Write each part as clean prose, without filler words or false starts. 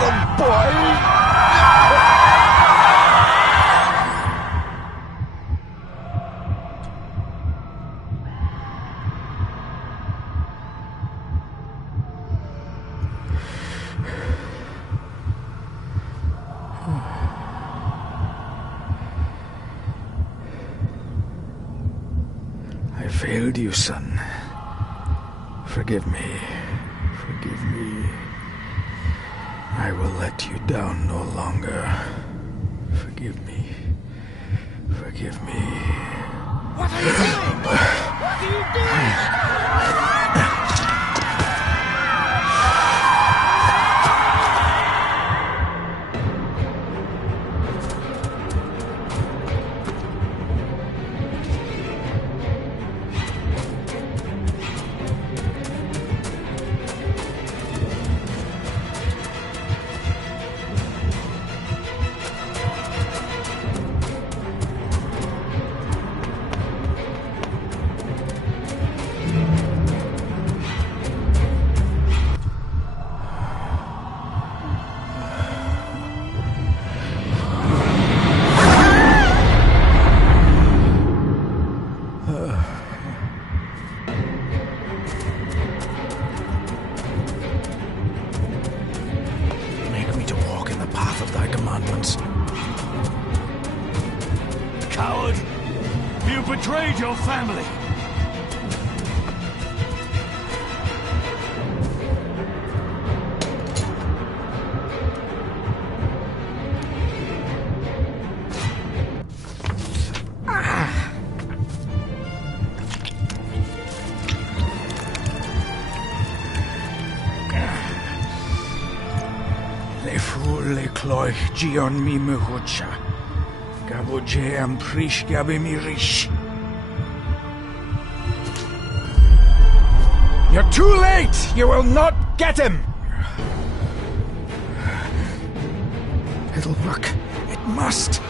them, boy! I failed you, son. Forgive me. Forgive me. I will let you down no longer. Forgive me. Forgive me. What are you doing? What are you doing? Coward! You betrayed your family! Le fu le cloich gion mi muhucha. Gaboje am prish gabe mi rish. You're too late! You will not get him! It'll work. It must.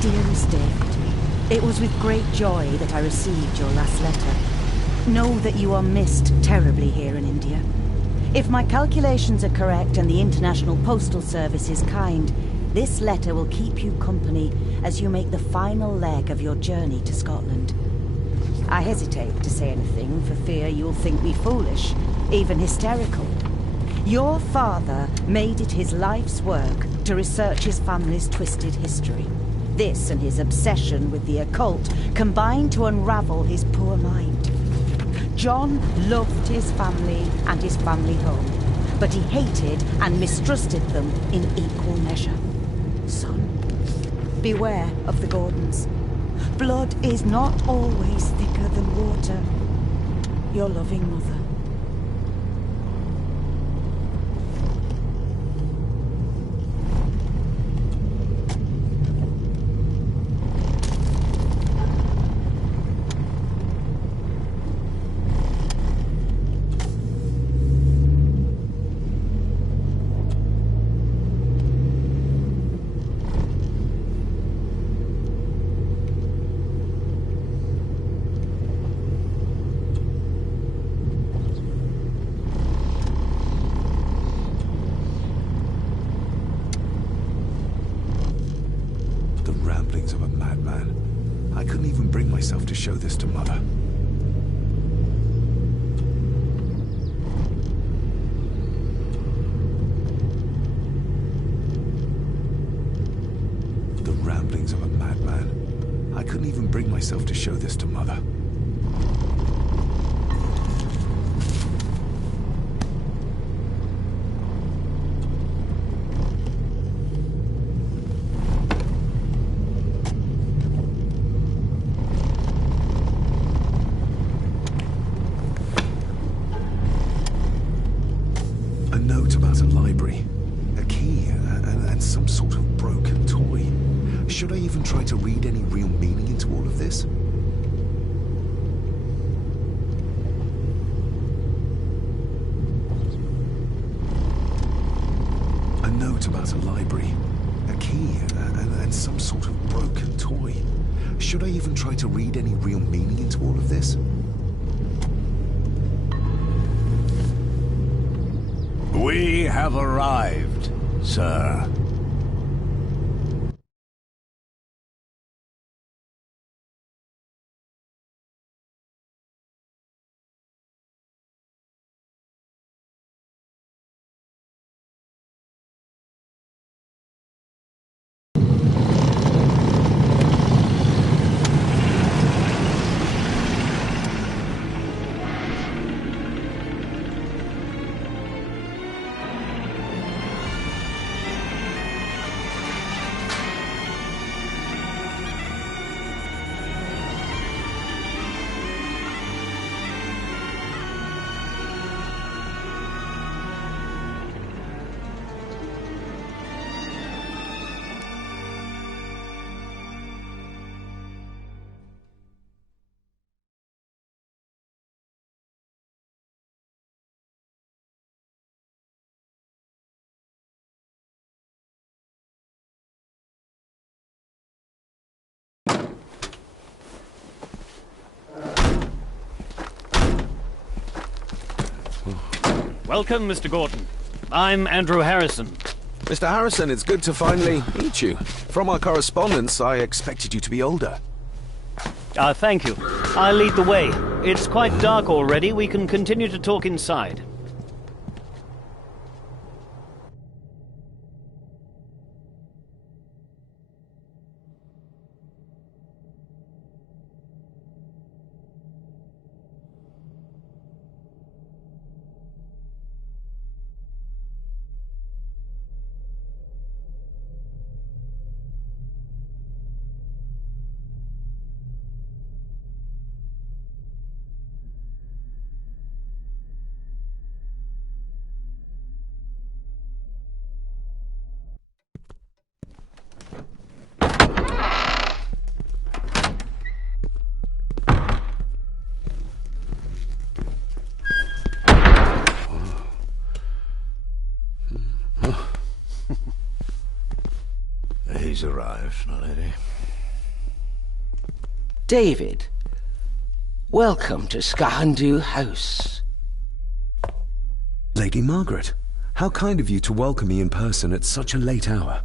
Dearest David, it was with great joy that I received your last letter. Know that you are missed terribly here in India. If my calculations are correct and the International Postal Service is kind, this letter will keep you company as you make the final leg of your journey to Scotland. I hesitate to say anything for fear you'll think me foolish, even hysterical. Your father made it his life's work to research his family's twisted history. This and his obsession with the occult combined to unravel his poor mind. John loved his family and his family home, but he hated and mistrusted them in equal measure. Son, beware of the Gordons. Blood is not always thicker than water. Your loving mother. Of a madman. I couldn't even bring myself to show this to Mother. The ramblings of a madman. I couldn't even bring myself to show this to Mother. A note about a library, a key, and some sort of broken toy. Should I even try to read any real meaning into all of this? A note about a library, a key, and some sort of broken toy. Should I even try to read any real meaning into all of this? We have arrived, sir. Welcome, Mr. Gordon. I'm Andrew Harrison. Mr. Harrison, it's good to finally meet you. From our correspondence, I expected you to be older. Thank you. I'll lead the way. It's quite dark already. We can continue to talk inside. He's arrived, my lady. David, welcome to Skahandu House. Lady Margaret, how kind of you to welcome me in person at such a late hour.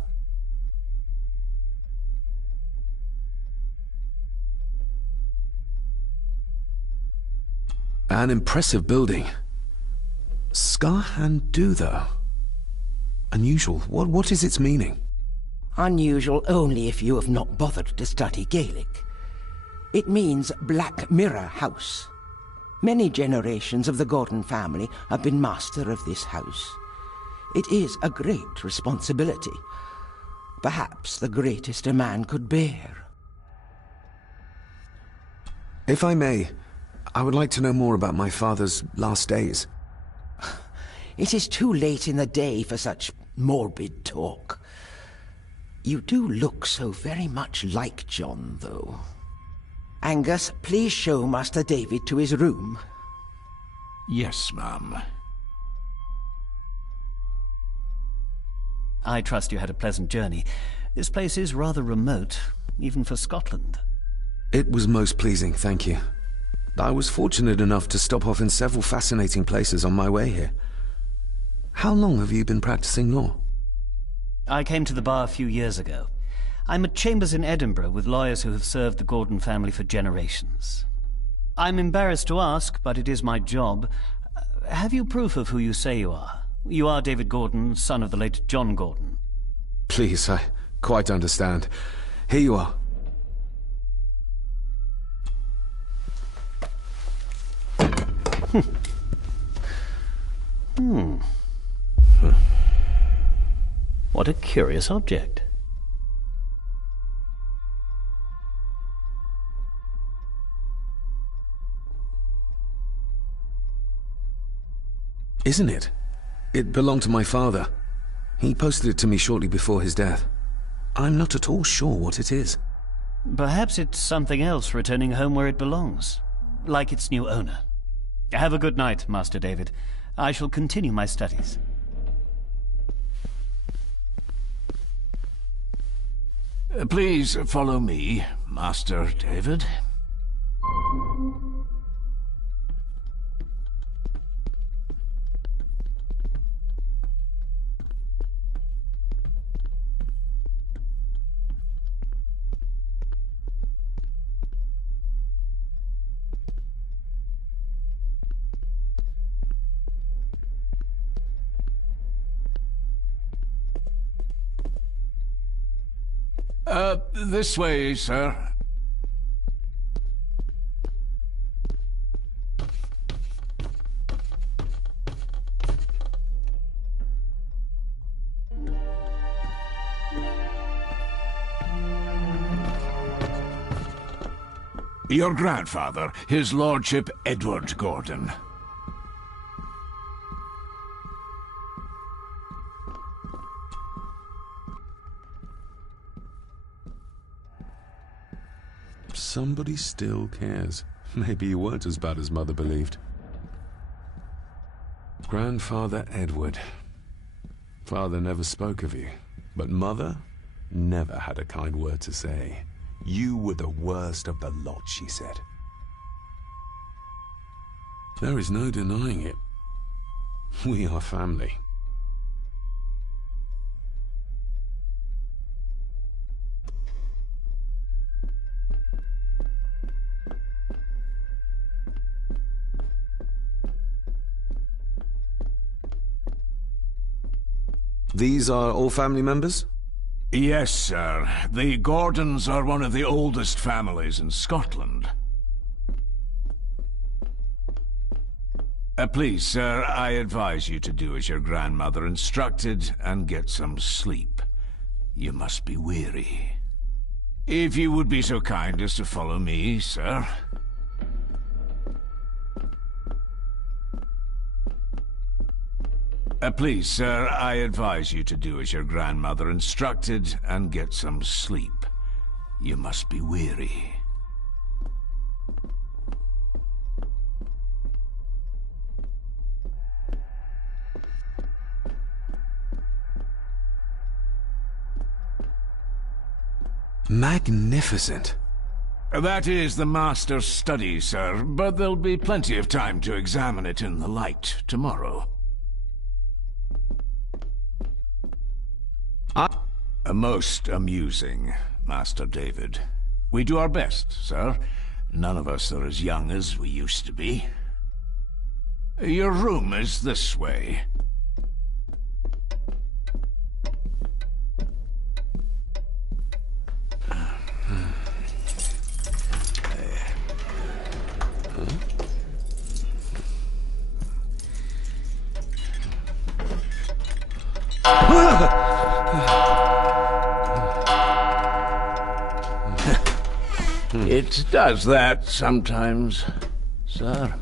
An impressive building. Skahandu, though. Unusual. What is its meaning? Unusual only if you have not bothered to study Gaelic. It means Black Mirror House. Many generations of the Gordon family have been master of this house. It is a great responsibility. Perhaps the greatest a man could bear. If I may, I would like to know more about my father's last days. It is too late in the day for such morbid talk. You do look so very much like John, though. Angus, please show Master David to his room. Yes, ma'am. I trust you had a pleasant journey. This place is rather remote, even for Scotland. It was most pleasing, thank you. I was fortunate enough to stop off in several fascinating places on my way here. How long have you been practicing law? I came to the bar a few years ago. I'm at chambers in Edinburgh with lawyers who have served the Gordon family for generations. I'm embarrassed to ask, but it is my job. Have you proof of who you say you are? You are David Gordon, son of the late John Gordon. Please, I quite understand. Here you are. What a curious object. Isn't it? It belonged to my father. He posted it to me shortly before his death. I'm not at all sure what it is. Perhaps it's something else returning home where it belongs, like its new owner. Have a good night, Master David. I shall continue my studies. Please follow me, Master David. This way, sir. Your grandfather, his lordship Edward Gordon. Somebody still cares. Maybe you weren't as bad as Mother believed. Grandfather Edward. Father never spoke of you, but Mother never had a kind word to say. You were the worst of the lot, she said. There is no denying it. We are family. These are all family members? Yes, sir. The Gordons are one of the oldest families in Scotland. Please, sir, I advise you to do as your grandmother instructed and get some sleep. You must be weary. If you would be so kind as to follow me, sir. Please, sir, I advise you to do as your grandmother instructed and get some sleep. You must be weary. Magnificent. That is the master's study, sir, but there'll be plenty of time to examine it in the light tomorrow. Most amusing, Master David. We do our best, sir. None of us are as young as we used to be. Your room is this way. It does that sometimes, sir.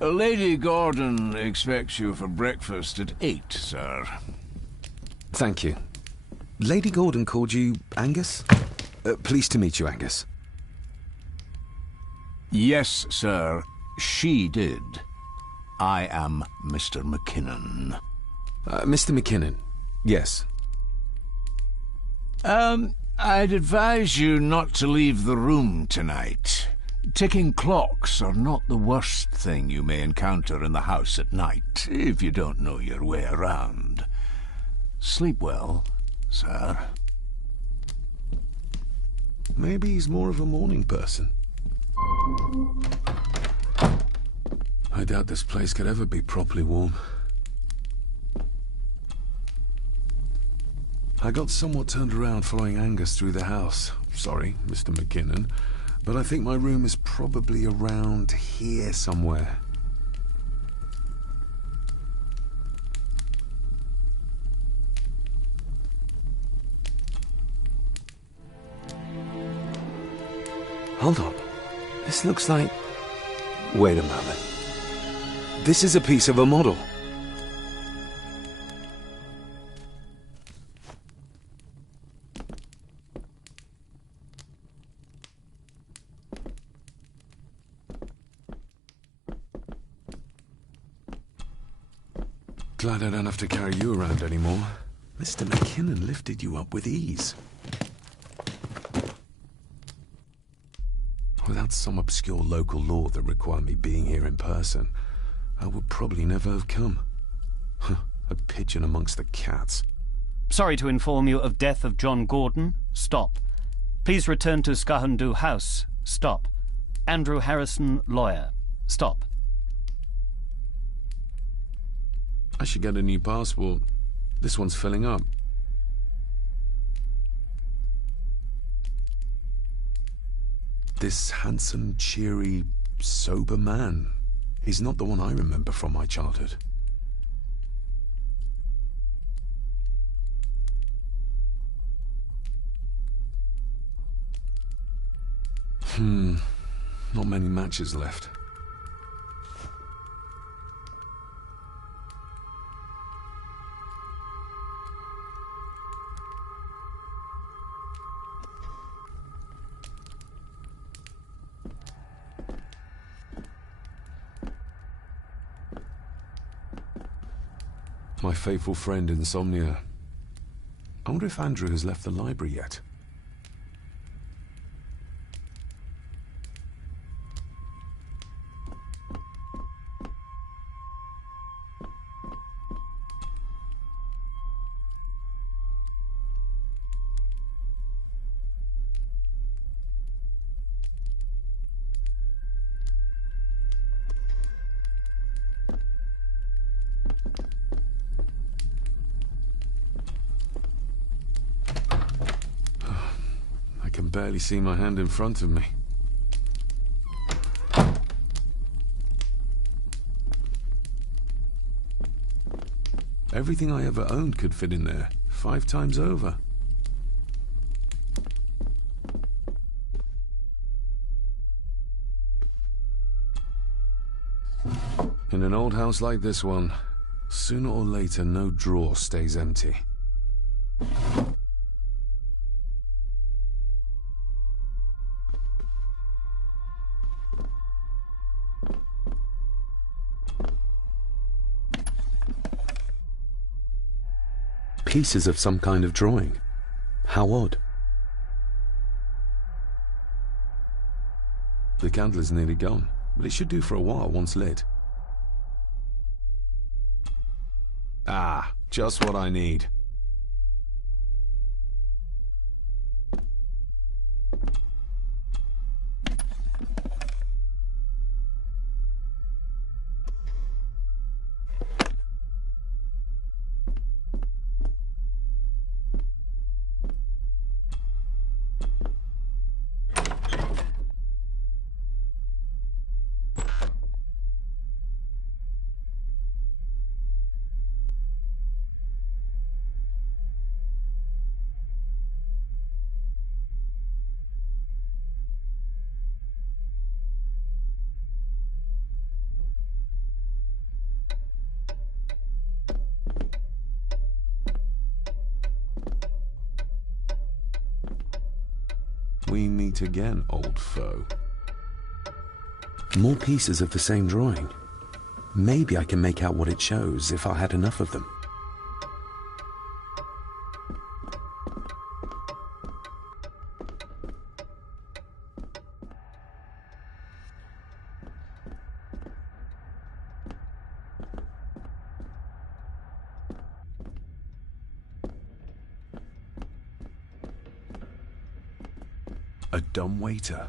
Lady Gordon expects you for breakfast at 8, sir. Thank you. Lady Gordon called you Angus? Pleased to meet you, Angus. Yes, sir. She did. I am Mr. McKinnon. Mr. McKinnon. Yes. I'd advise you not to leave the room tonight. Ticking clocks are not the worst thing you may encounter in the house at night, if you don't know your way around. Sleep well, sir. Maybe he's more of a morning person. I doubt this place could ever be properly warm. I got somewhat turned around following Angus through the house. Sorry, Mr. McKinnon, but I think my room is probably around here somewhere. Hold on. This looks like... Wait a moment. This is a piece of a model. Glad I don't have to carry you around anymore. Mr. McKinnon lifted you up with ease. Without some obscure local law that required me being here in person, I would probably never have come. A pigeon amongst the cats. Sorry to inform you of death of John Gordon. Stop. Please return to Skahandu House. Stop. Andrew Harrison, lawyer. Stop. I should get a new passport. This one's filling up. This handsome, cheery, sober man. He's not the one I remember from my childhood. Not many matches left. My faithful friend Insomnia. I wonder if Andrew has left the library yet. I can barely see my hand in front of me. Everything I ever owned could fit in there, 5 times over. In an old house like this one, sooner or later no drawer stays empty. Pieces of some kind of drawing. How odd. The candle is nearly gone, but it should do for a while once lit. Ah, just what I need. We meet again, old foe. More pieces of the same drawing. Maybe I can make out what it shows if I had enough of them. A dumbwaiter,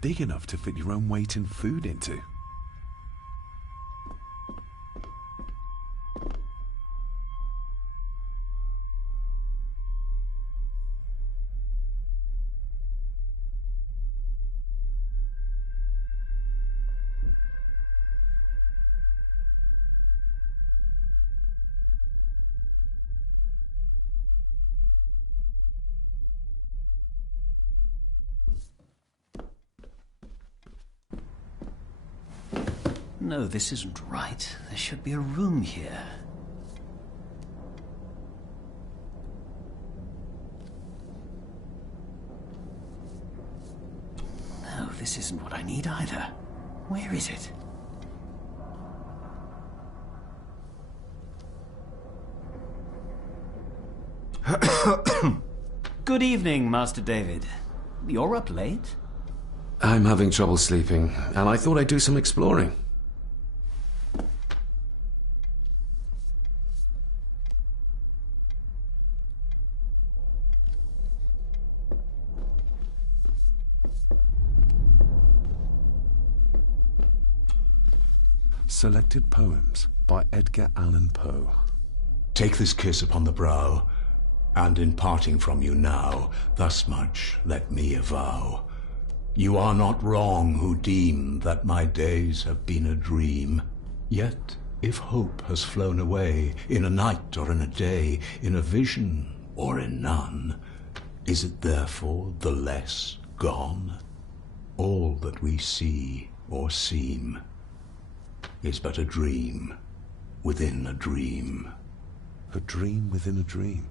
big enough to fit your own weight and food into. No, this isn't right. There should be a room here. No, this isn't what I need either. Where is it? Good evening, Master David. You're up late? I'm having trouble sleeping, and I thought I'd do some exploring. Selected Poems by Edgar Allan Poe. Take this kiss upon the brow, and in parting from you now, thus much let me avow. You are not wrong who deem that my days have been a dream. Yet, if hope has flown away, in a night or in a day, in a vision or in none, is it therefore the less gone? All that we see or seem is but a dream within a dream. A dream within a dream.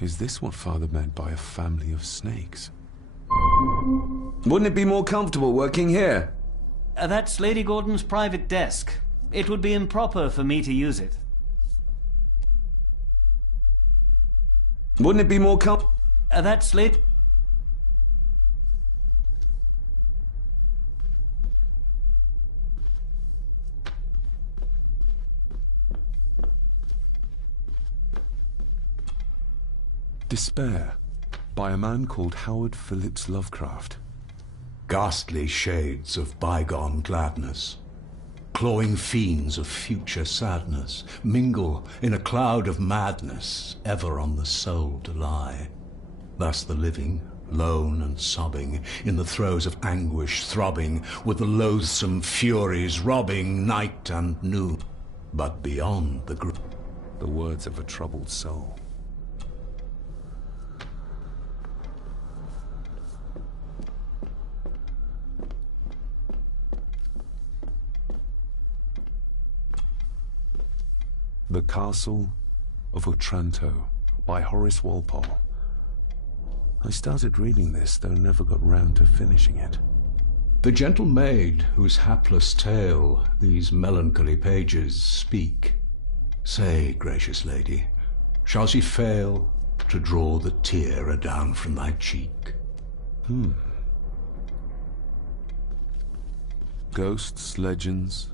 Is this what Father meant by a family of snakes? Wouldn't it be more comfortable working here? That's Lady Gordon's private desk. It would be improper for me to use it. Wouldn't it be more That's Lady... Despair, by a man called Howard Phillips Lovecraft. Ghastly shades of bygone gladness, clawing fiends of future sadness, mingle in a cloud of madness, ever on the soul to lie. Thus the living, lone and sobbing, in the throes of anguish throbbing, with the loathsome furies robbing night and noon. But beyond the words of a troubled soul. The Castle of Otranto by Horace Walpole. I started reading this, though never got round to finishing it. The gentle maid whose hapless tale these melancholy pages speak, say, gracious lady, shall she fail to draw the tear adown from thy cheek? Ghosts, legends,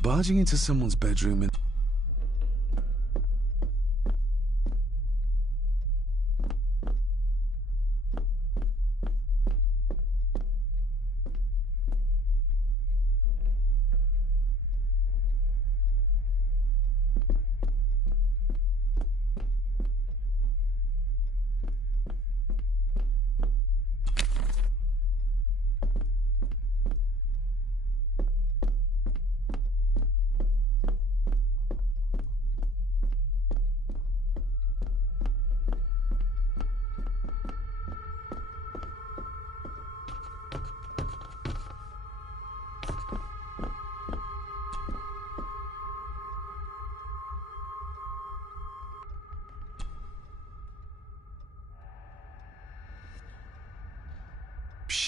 barging into someone's bedroom and...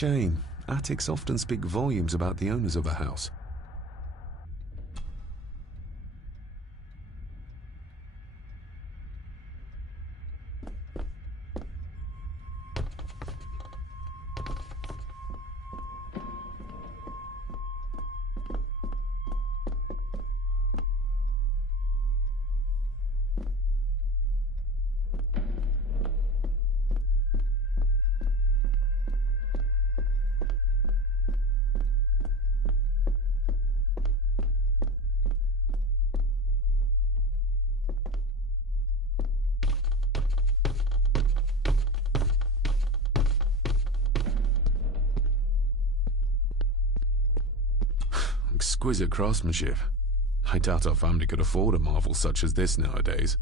shame. Attics often speak volumes about the owners of a house. Exquisite craftsmanship. I doubt our family could afford a marvel such as this nowadays.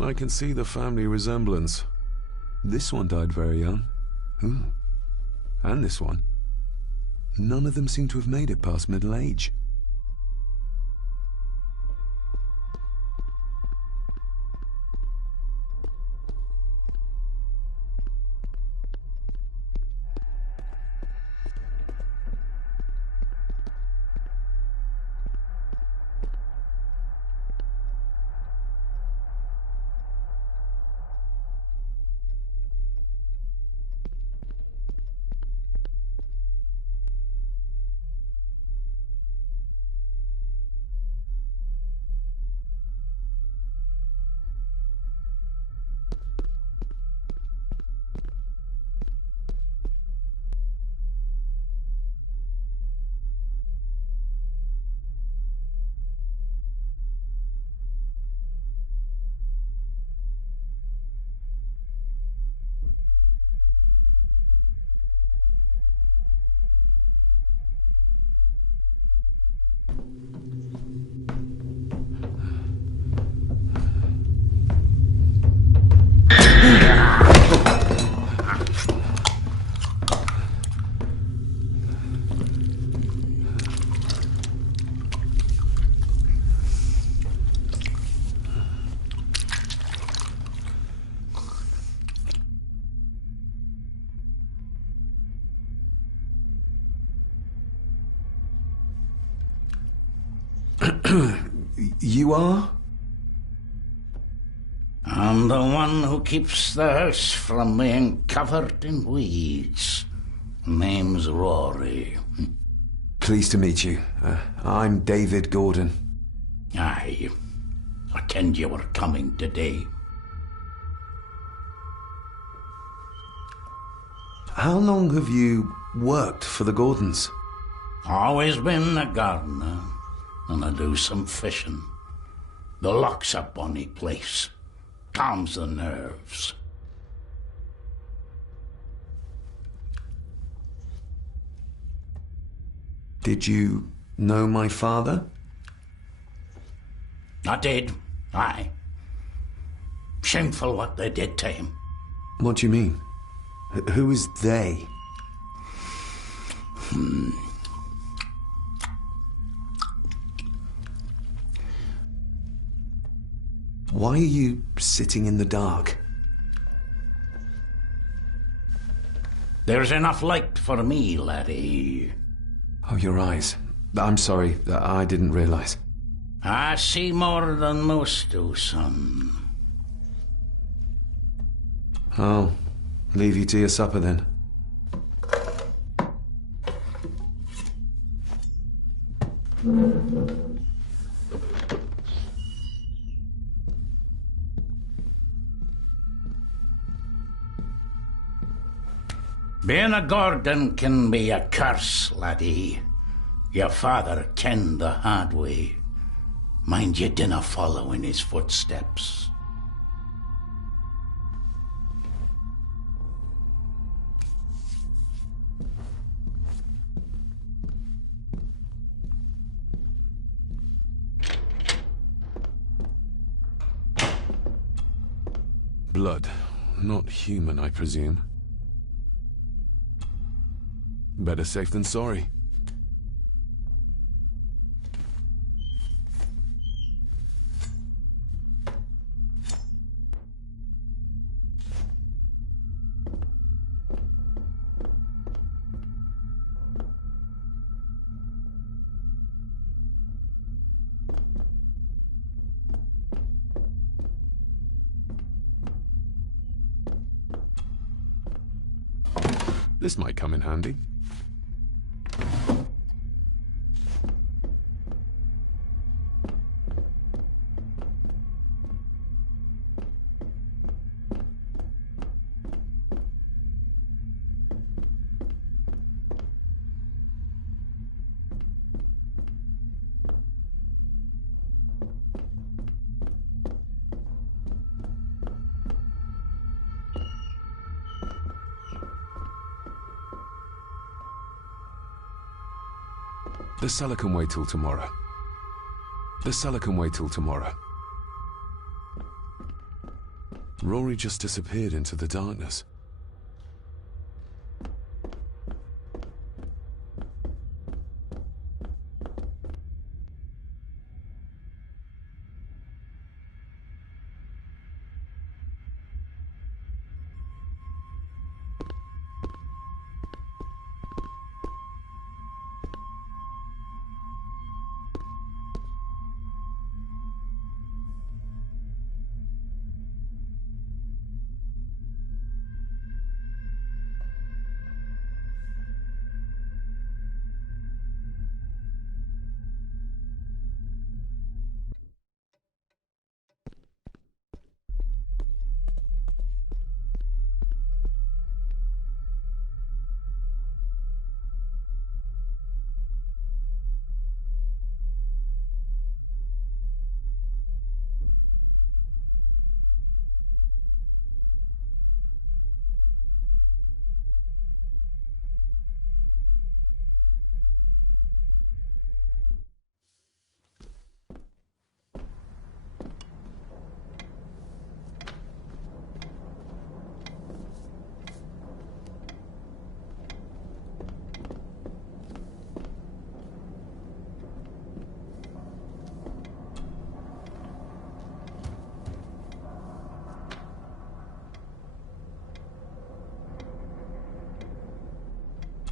I can see the family resemblance. This one died very young. And this one. None of them seem to have made it past middle age. You are? I'm the one who keeps the house from being covered in weeds. Name's Rory. Pleased to meet you. I'm David Gordon. Aye. I kenned you were coming today. How long have you worked for the Gordons? Always been a gardener, and I do some fishing. The loch's a bonny place. Calms the nerves. Did you know my father? I did, aye. Shameful what they did to him. What do you mean? Who is they? Why are you sitting in the dark? There's enough light for me, laddie. Oh, your eyes. I'm sorry, I didn't realize. I see more than most do, son. I'll leave you to your supper then. Being a Gordon can be a curse, laddie. Your father kenned the hard way. Mind you dinna follow in his footsteps. Blood. Not human, I presume. Better safe than sorry. This might come in handy. The cellar can wait till tomorrow. The cellar can wait till tomorrow. Rory just disappeared into the darkness.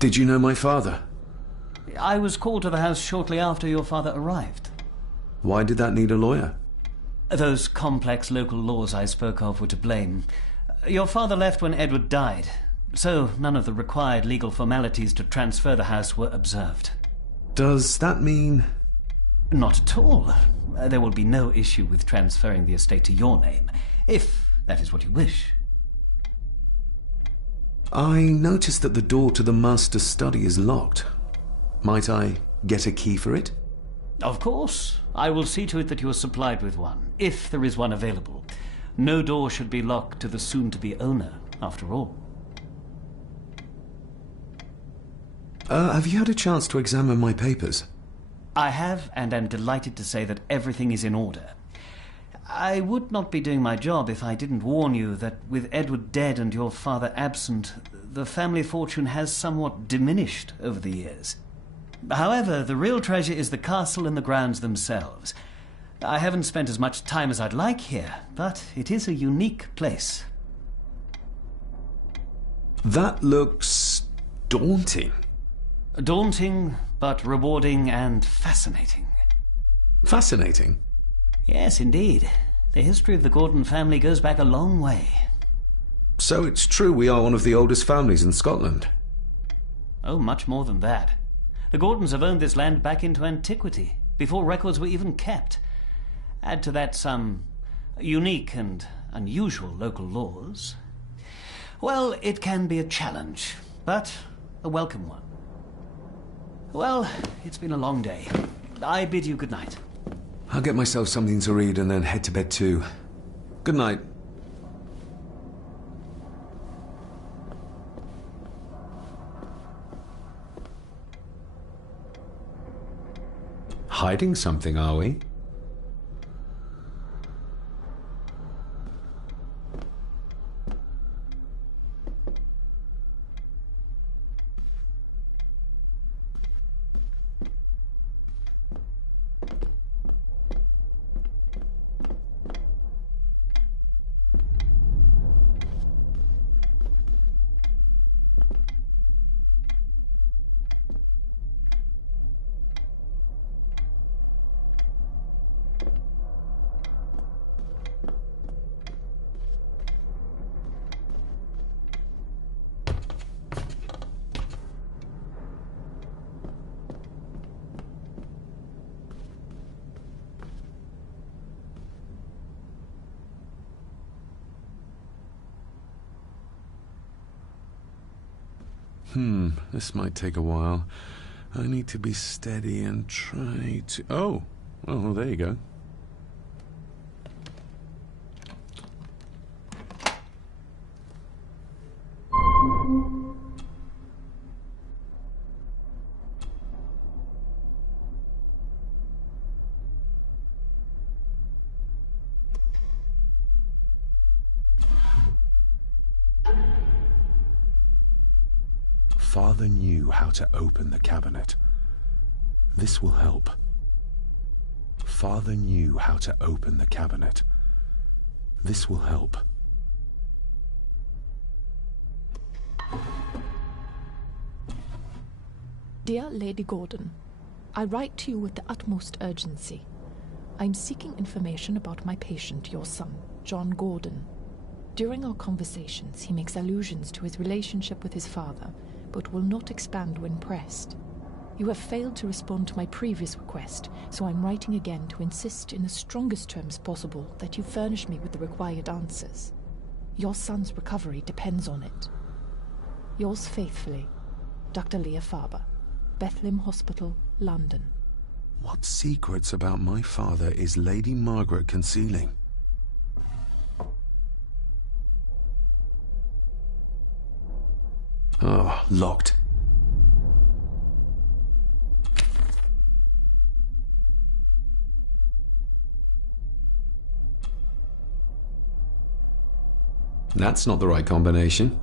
Did you know my father? I was called to the house shortly after your father arrived. Why did that need a lawyer? Those complex local laws I spoke of were to blame. Your father left when Edward died, so none of the required legal formalities to transfer the house were observed. Does that mean... Not at all. There will be no issue with transferring the estate to your name, if that is what you wish. I noticed that the door to the master's study is locked. Might I get a key for it? Of course. I will see to it that you are supplied with one, if there is one available. No door should be locked to the soon-to-be owner, after all. Have you had a chance to examine my papers? I have, and am delighted to say that everything is in order. I would not be doing my job if I didn't warn you that with Edward dead and your father absent, the family fortune has somewhat diminished over the years. However, the real treasure is the castle and the grounds themselves. I haven't spent as much time as I'd like here, but it is a unique place. That looks daunting. Daunting, but rewarding and fascinating. Fascinating? Yes, indeed. The history of the Gordon family goes back a long way. So it's true we are one of the oldest families in Scotland? Oh, much more than that. The Gordons have owned this land back into antiquity, before records were even kept. Add to that some unique and unusual local laws. Well, it can be a challenge, but a welcome one. Well, it's been a long day. I bid you good night. I'll get myself something to read and then head to bed too. Good night. Hiding something, are we? This might take a while. I need to be steady and try to... Oh, well, there you go. Father knew how to open the cabinet. This will help. Father knew how to open the cabinet. This will help. Dear Lady Gordon, I write to you with the utmost urgency. I'm seeking information about my patient, your son, John Gordon. During our conversations, he makes allusions to his relationship with his father, but will not expand when pressed. You have failed to respond to my previous request, so I'm writing again to insist in the strongest terms possible that you furnish me with the required answers. Your son's recovery depends on it. Yours faithfully, Dr. Leah Farber, Bethlehem Hospital, London. What secrets about my father is Lady Margaret concealing? Oh, locked. That's not the right combination.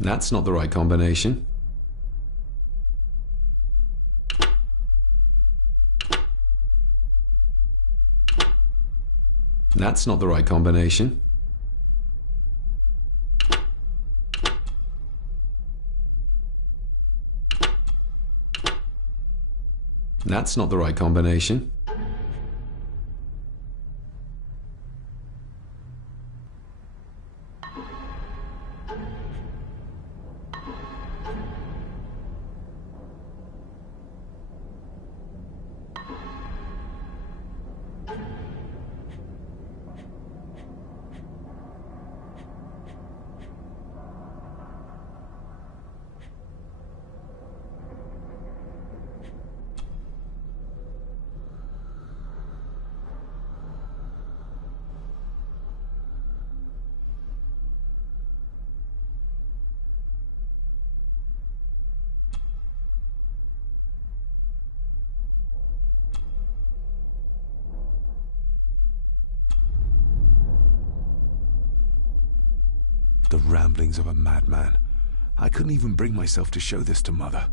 That's not the right combination. That's not the right combination. That's not the right combination. The ramblings of a madman. I couldn't even bring myself to show this to Mother.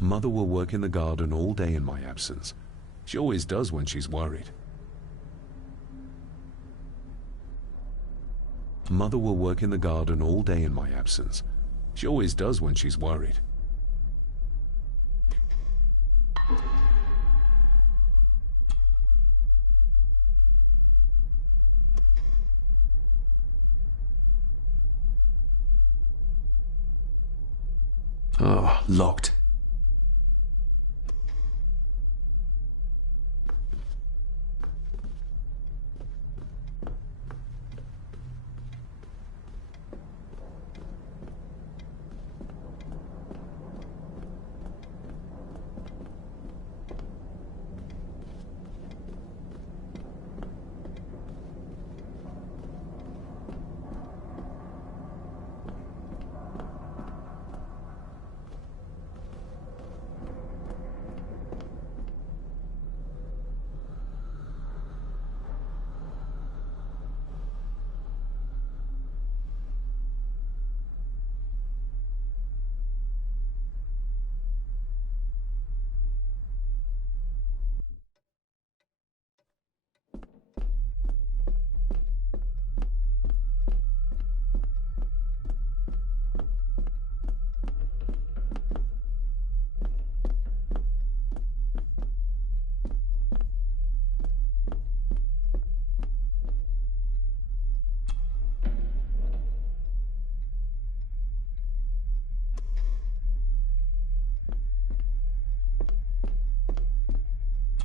Mother will work in the garden all day in my absence. She always does when she's worried. Mother will work in the garden all day in my absence. She always does when she's worried. Oh, locked.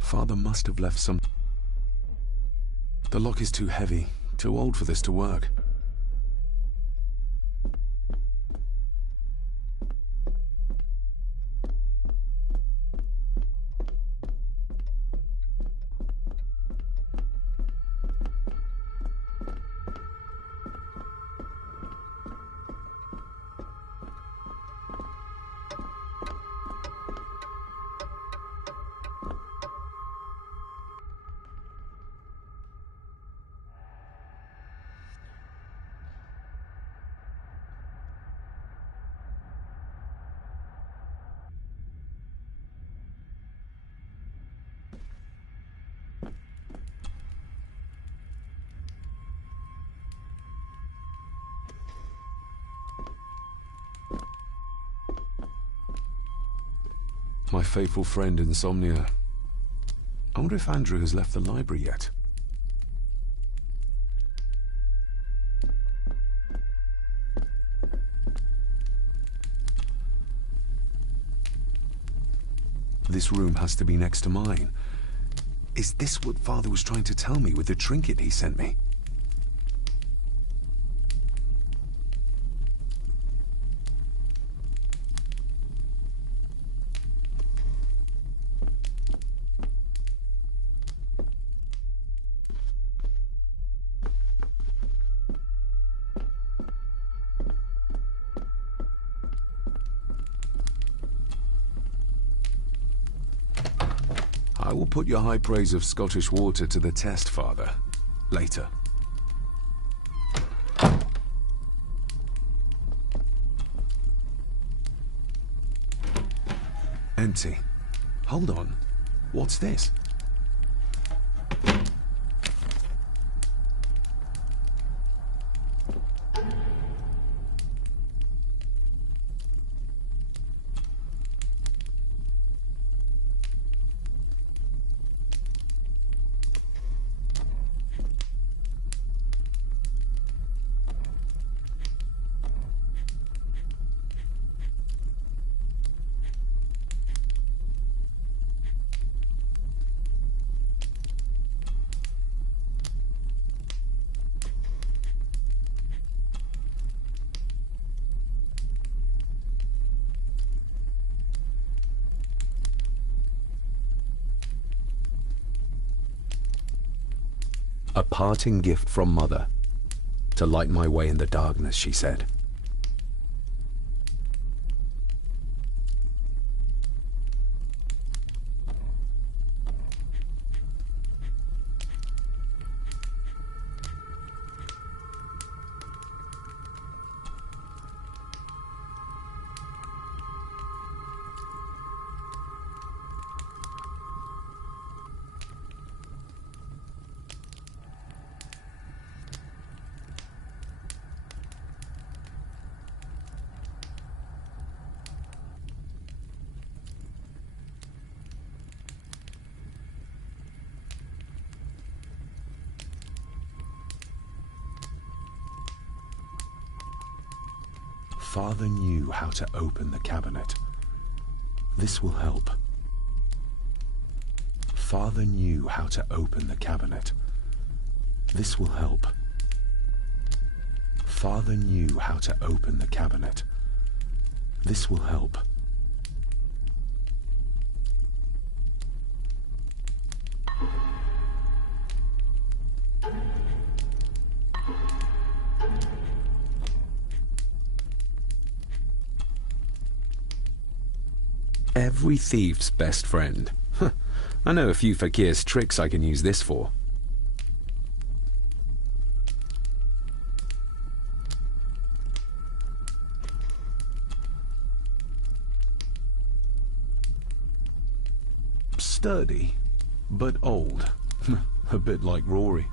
Father must have left some... The lock is too heavy, too old for this to work. My faithful friend Insomnia. I wonder if Andrew has left the library yet. This room has to be next to mine. Is this what Father was trying to tell me with the trinket he sent me? I will put your high praise of Scottish water to the test, Father. Later. Empty. Hold on. What's this? A parting gift from Mother. To light my way in the darkness, she said. Father knew how to open the cabinet. This will help. Father knew how to open the cabinet. This will help. Father knew how to open the cabinet. This will help. Every thief's best friend. I know a few fakir's tricks I can use this for. Sturdy, but old. A bit like Rory.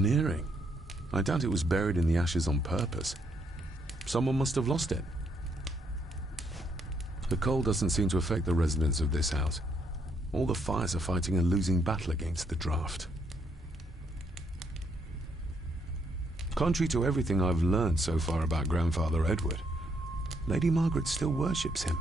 An earring. I doubt it was buried in the ashes on purpose. Someone must have lost it. The cold doesn't seem to affect the residents of this house. All the fires are fighting a losing battle against the draft. Contrary to everything I've learned so far about Grandfather Edward, Lady Margaret still worships him.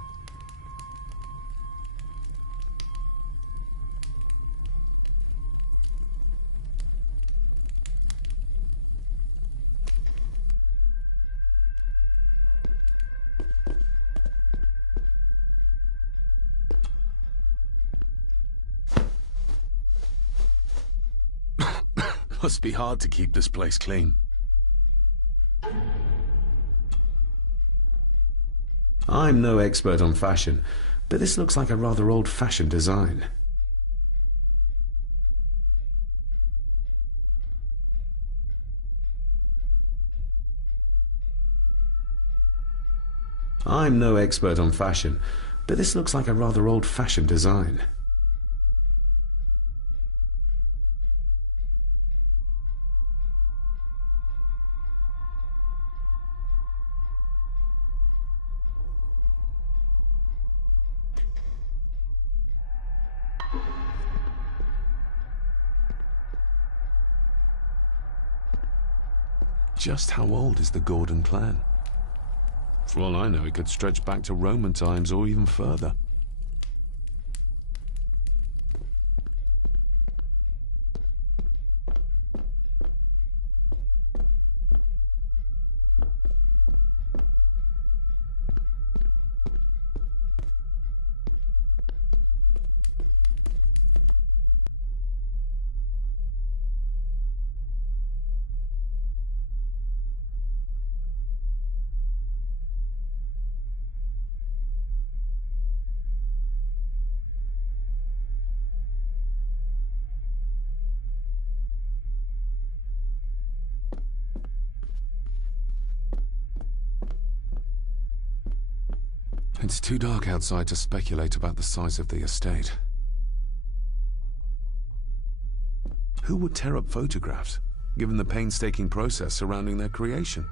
Must be hard to keep this place clean. I'm no expert on fashion, but this looks like a rather old-fashioned design. I'm no expert on fashion, but this looks like a rather old-fashioned design. Just how old is the Gordon clan? For all I know, it could stretch back to Roman times or even further. It's too dark outside to speculate about the size of the estate. Who would tear up photographs, given the painstaking process surrounding their creation?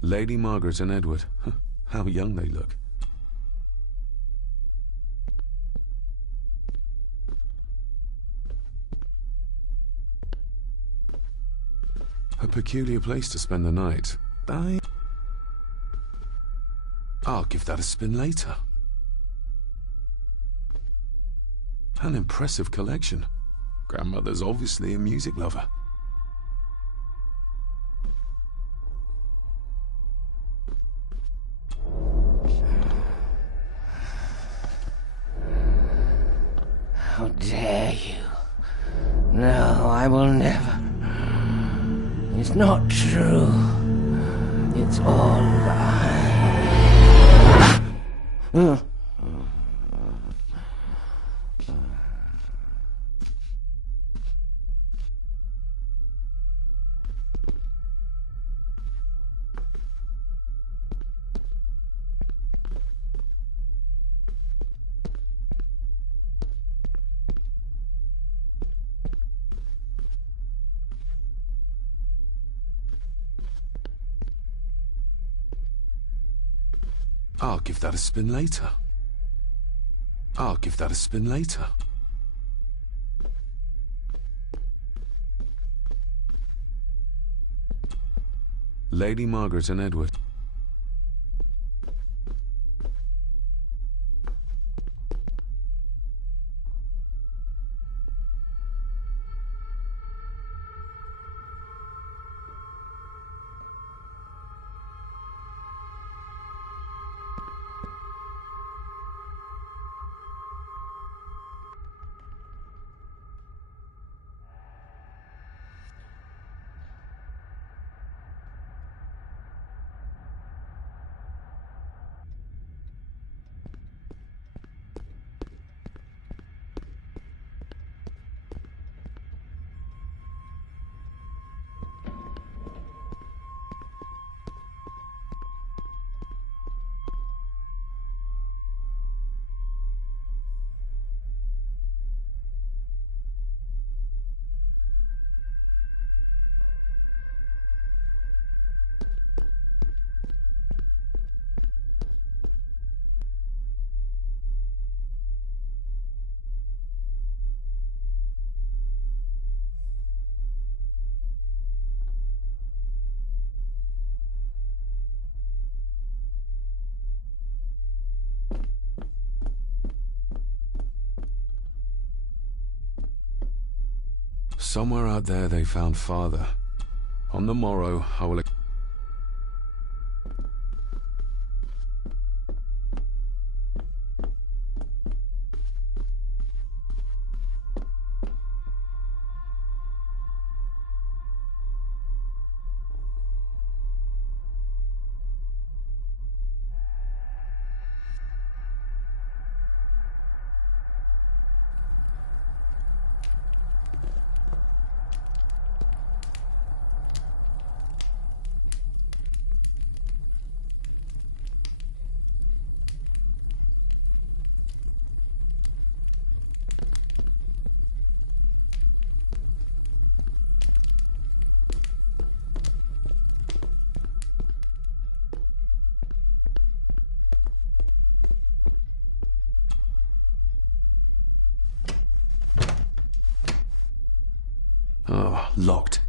Lady Margaret and Edward. How young they look. A peculiar place to spend the night. I'll give that a spin later. An impressive collection. Grandmother's obviously a music lover. How dare you? No, I will never. It's not true. It's all lie. I'll give that a spin later. I'll give that a spin later. Lady Margaret and Edward. Somewhere out there they found Father. On the morrow, I will... Oh, locked.